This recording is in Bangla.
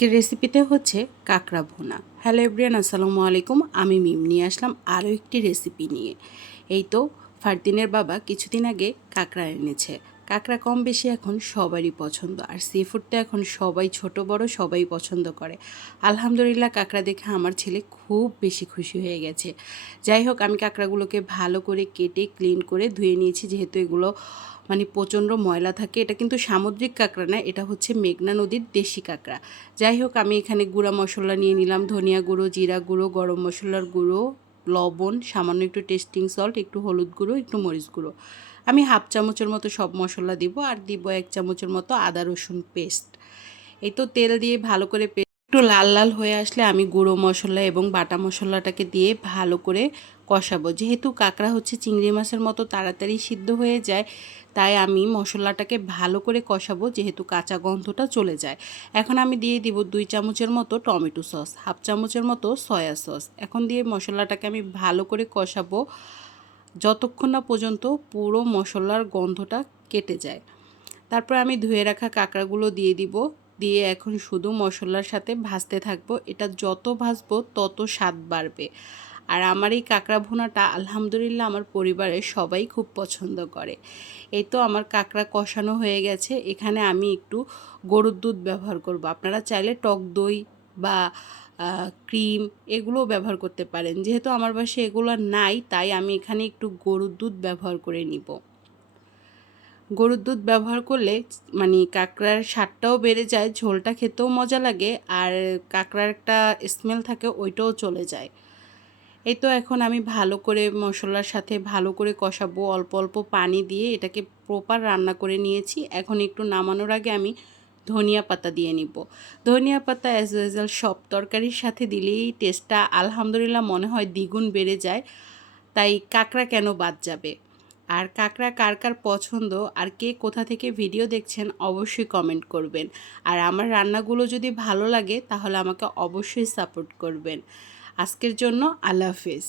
আজকের রেসিপিতে হচ্ছে কাঁকড়া ভুনা। হ্যালো এভরিওয়ান, আসসালামু আলাইকুম। আমি মিম নিয়ে আসলাম আরও একটি রেসিপি নিয়ে। এই তো ফারদিনের বাবা কিছুদিন আগে কাঁকড়া এনেছে। কাঁকড়া কম বেশি এখন সবারই পছন্দ, আর সি ফুডটা এখন সবাই ছোট বড় সবাই পছন্দ করে। আলহামদুলিল্লাহ, কাঁকড়া দেখে আমার ছেলে খুব বেশি খুশি হয়ে গেছে। যাই হোক, আমি কাঁকড়াগুলোকে ভালো করে কেটে ক্লিন করে ধুয়ে নিয়েছি, যেহেতু এগুলো প্রচণ্ড ময়লা থাকে। এটা কিন্তু সামুদ্রিক কাঁকড়া না, এটা হচ্ছে মেঘনা নদীর দেশি কাঁকড়া। যাই হোক, আমি এখানে গুঁড়া মশলা নিয়ে নিলাম, ধনিয়া গুঁড়ো, জিরা গুঁড়ো, গরম মশলার গুঁড়ো, লবণ, সামান্য একটু টেস্টিং সল্ট, একটু হলুদ গুঁড়ো, একটু মরিচ গুঁড়ো। আমি হাফ চামচের মতো সব মশলা দিব, আর দিব 1 চামচের মতো আদা রসুন পেস্ট। এই তো তেল দিয়ে ভালো করে একটু লাল লাল হয়ে আসলে আমি গুঁড়ো মশলা এবং বাটা মশলাটাকে দিয়ে ভালো করে কষাবো। যেহেতু কাঁকড়া হচ্ছে চিংড়ি মাছের মতো তাড়াতাড়ি সিদ্ধ হয়ে যায়, তাই আমি মশলাটাকে ভালো করে কষাবো, যেহেতু কাঁচা গন্ধটা চলে যায়। এখন আমি দিয়ে দিব 2 চামচের মতো টমেটো সস, হাফ চামচের মতো সয়া সস। এখন দিয়ে মশলাটাকে আমি ভালো করে কষাবো যতক্ষণ না পর্যন্ত পুরো মশলার গন্ধটা কেটে যায়। তারপর আমি ধুয়ে রাখা কাঁকড়াগুলো দিয়ে দিব, দিয়ে এখন শুধু মশলার সাথে ভাজতে থাকবো। এটা যত ভাজবো তত স্বাদ বাড়বে। আর আমার এই কাঁকড়া ভুনাটা আলহামদুলিল্লাহ আমার পরিবারের সবাই খুব পছন্দ করে। এই তো আমার কাঁকড়া কষানো হয়ে গেছে। এখানে আমি একটু গরুর দুধ ব্যবহার করব। আপনারা চাইলে টক দই বা ক্রিম এগুলোও ব্যবহার করতে পারেন। যেহেতু আমার বাসায় এগুলো নাই, তাই আমি এখানে একটু গরুর দুধ ব্যবহার করে নিব। গরুর দুধ ব্যবহার করলে কাঁকড়ার স্বাদটাও বেড়ে যায়, ঝোলটা খেতেও মজা লাগে, আর কাঁকড়ার একটা স্মেল থাকে ওইটাও চলে যায়। এই তো এখন আমি ভালো করে মশলার সাথে ভালো করে কষাবো, অল্প অল্প পানি দিয়ে এটাকে প্রপার রান্না করে নিয়েছি। এখন একটু নামানোর আগে আমি ধনিয়া পাতা দিয়ে নিব। ধনিয়া পাতা অ্যাজ ইউজুয়াল সব তরকারির সাথে দিলেই টেস্টটা আলহামদুলিল্লাহ মনে হয় দ্বিগুণ বেড়ে যায়, তাই কাঁকড়া কেন বাদ যাবে। আর কাঁকড়া কার কার পছন্দ, আর কে কোথা থেকে ভিডিও দেখছেন অবশ্যই কমেন্ট করবেন। আর আমার রান্নাগুলো যদি ভালো লাগে তাহলে আমাকে অবশ্যই সাপোর্ট করবেন। আজকের জন্য আল্লাহ হাফেজ।